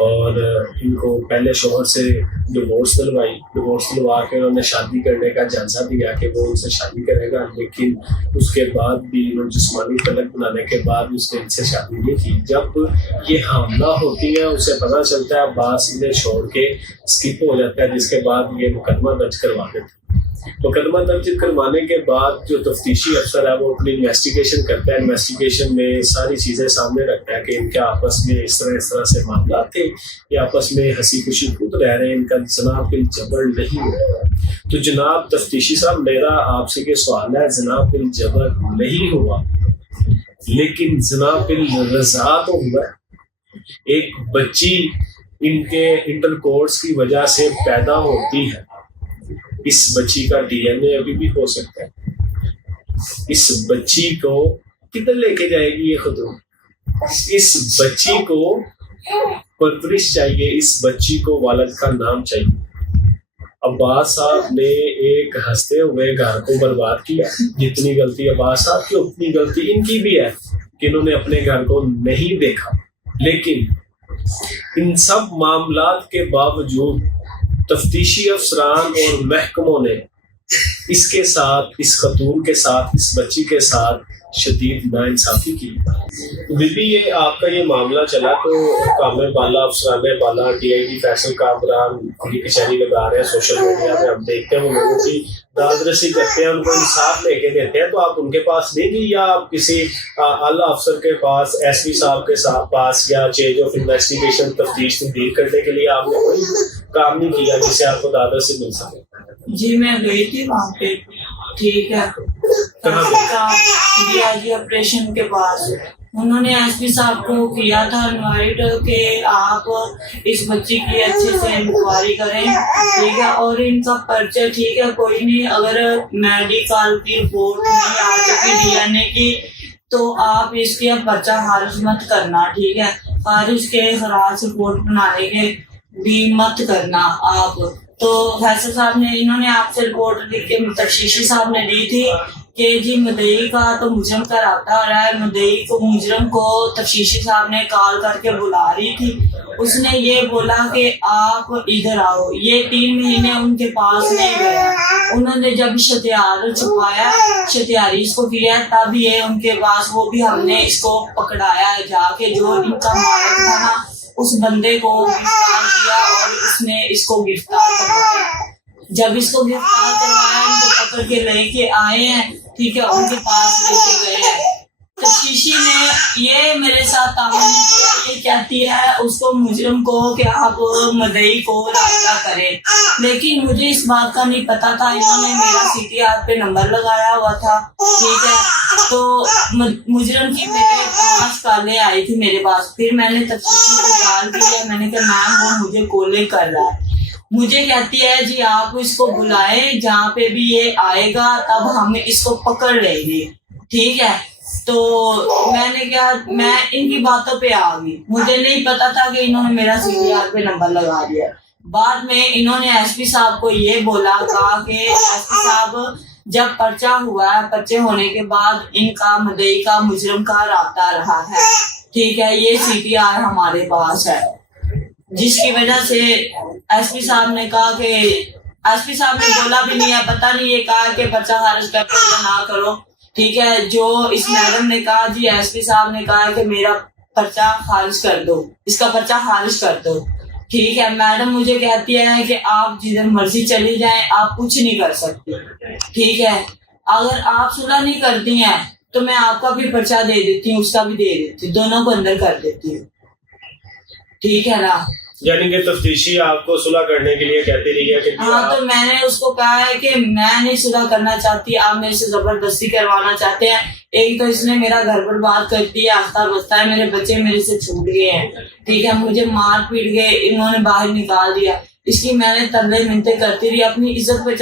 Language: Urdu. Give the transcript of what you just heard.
اور ان کو پہلے شوہر سے ڈیورس دلوائی، ڈیورس دلوا کے انہوں نے شادی کرنے کا جانسا دیا کہ وہ ان سے شادی کرے گا، لیکن اس کے بعد بھی انہوں نے جسمانی طلب بنانے کے بعد اس نے ان سے شادی نہیں کی۔ جب یہ حاملہ ہوتی ہے اسے پتہ چلتا ہے، عباس انہیں چھوڑ کے اسکپ ہو جاتا ہے، جس کے بعد یہ مقدمہ درج کروا دیتے ہیں۔ مقدمہ درج کروانے کے بعد جو تفتیشی افسر ہے وہ اپنی انویسٹیگیشن کرتا ہے، انویسٹیگیشن میں ساری چیزیں سامنے رکھتا ہے کہ ان کے آپس میں اس طرح سے معاملات تھے، یہ آپس میں ہنسی خوشی خود رہ رہے ہیں، ان کا زنا بالجبر نہیں ہوا۔ تو جناب تفتیشی صاحب، میرا آپ سے یہ سوال ہے، زنا بالجبر نہیں ہوا لیکن زنا بالرضا تو ہوا ہے۔ ایک بچی ان کے انٹر کورس کی وجہ سے پیدا ہوتی ہے، اس بچی کا ڈی این اے ابھی بھی ہو سکتا ہے۔ اس بچی کو کدھر لے کے جائے گی یہ خاتون؟ اس بچی کو پرورش چاہیے، اس بچی کو والد کا نام چاہیے۔ عباس صاحب نے ایک ہنستے ہوئے گھر کو برباد کیا۔ جتنی غلطی عباس صاحب کی اتنی غلطی ان کی بھی ہے کہ انہوں نے اپنے گھر کو نہیں دیکھا، لیکن ان سب معاملات کے باوجود تفتیشی افسران اور محکموں نے اس کے ساتھ، اس خاتون کے ساتھ، اس بچی کے ساتھ شدید ناانصافی کی۔ بھی یہ آپ کا یہ معاملہ چلا تو کام بالا، افسران بالا، ڈی آئی جی فیصل کامران کی کچہری لگا رہے ہیں، سوشل میڈیا پہ ہم دیکھتے ہیں وہ لوگوں کی داد رسی کرتے ہیں، ان کو انصاف لے کے دیتے ہیں، تو آپ ان کے پاس نہیں گئی یا آپ کسی اعلیٰ افسر کے پاس، ایس پی صاحب کے پاس یا چینج آف انویسٹیگیشن تفتیش تبدیل کرنے کے لیے آپ نے کوئی کام نہیں کیا جس سے آپ کو داد رسی مل سکے؟ جی میں گئی تھی وہاں پہ، ٹھیک ہے، ڈی آئی جی آپریشن کے پاس انہوں نے ایس پی صاحب کو کیا تھا انوائٹ کہ آپ اس بچی کی اچھے سے انکوائری کریں، ٹھیک ہے، اور ان کا پرچہ ٹھیک ہے کوئی نہیں، اگر میڈیکل کی رپورٹ نہیں آ سکی ڈی این اے کی تو آپ اس کی پرچہ خارج مت کرنا، ٹھیک ہے، خارج کے خراج رپورٹ بنانے کے بھی مت کرنا آپ۔ تو فیصل صاحب نے، انہوں نے آپ سے رپورٹ لکھ کے تفتیشی صاحب نے دی تھی کہ جی مدعی کا تو مجرم کا رابطہ ہو رہا ہے، مدعی کو، مجرم کو تفتیشی صاحب نے کال کر کے بلا رہی تھی، اس نے یہ بولا کہ آپ ادھر آؤ، یہ 3 مہینے ان کے پاس نہیں گیا، انہوں نے جب شتیار چھپایا، شتیاری اس کو کیا تب یہ ان کے پاس، وہ بھی ہم نے اس کو پکڑایا جا کے، جو ان کا مالک تھا نا اس بندے کو گرفتار کیا اور اس نے اس کو گرفتار کروایا۔ جب اس کو گرفتار کروایا ان کو پکڑ کے لے کے آئے ہیں، ٹھیک ہے، ان کے پاس لے کے گئے ہیں۔ تفتیشی نے یہ میرے ساتھ تعاون نہیں کیا، یہ کہتی ہے اس کو مجرم کو کہ آپ مدعی کو رابطہ کریں، لیکن مجھے اس بات کا نہیں پتا تھا، انہوں نے میرا سی ٹی آر پہ نمبر لگایا ہوا تھا، ٹھیک ہے، تو مجرم کی میرے 5 کالیں آئی تھی میرے پاس، پھر میں نے تفتیشی کو کال کیا، میں نے کہا میم وہ مجھے کالیں کر رہا ہے، مجھے کہتی ہے جی آپ اس کو بلائیں، جہاں پہ بھی یہ آئے گا تب ہم اس کو پکڑ لیں گے، ٹھیک ہے۔ تو میں نے کہا، میں ان کی باتوں پہ آ گئی، مجھے نہیں پتا تھا کہ انہوں نے میرا سی ٹی آر پہ نمبر لگا دیا۔ بعد میں انہوں نے ایس پی صاحب کو یہ بولا، کہا کہ ایس پی صاحب جب پرچہ ہوا ہے، پرچے ہونے کے بعد ان کا مدعی کا مجرم کا رابطہ رہا ہے، ٹھیک ہے، یہ سی ٹی آر ہمارے پاس ہے، جس کی وجہ سے ایس پی صاحب نے کہا کہ ایس پی صاحب نے بولا بھی نہیں ہے، پتہ نہیں یہ کہا کہ پرچہ خارج کرو یا نہ کرو، ٹھیک ہے، جو اس میڈم نے کہا جی ایس پی صاحب نے کہا کہ میرا پرچہ خارج کر دو، اس کا پرچہ خارج کر دو، ٹھیک ہے۔ میڈم مجھے کہتی ہے کہ آپ جدھر مرضی چلی جائیں، آپ کچھ نہیں کر سکتی، ٹھیک ہے، اگر آپ صلح نہیں کرتی ہیں تو میں آپ کا بھی پرچہ دے دیتی ہوں، اس کا بھی دے دیتی ہوں، دونوں کو اندر کر دیتی ہوں، ٹھیک ہے نا۔ یعنی کہ تفتیشی آپ کو صلح کرنے کے لیے کہتی رہی ہے کہ ہاں، تو میں نے اس کو کہا ہے کہ میں نہیں صلح کرنا چاہتی، آپ میرے سے زبردستی کروانا چاہتے ہیں، ایک تو اس نے میرا گھر برباد کر دیا، آستہ بستہ ہے، میرے بچے میرے سے چھوٹ گئے ہیں، ٹھیک ہے، مجھے مار پیٹ گئے، انہوں نے باہر نکال دیا، اس کی میں نے ترلے منتیں کرتی رہی، اپنی عزت بچا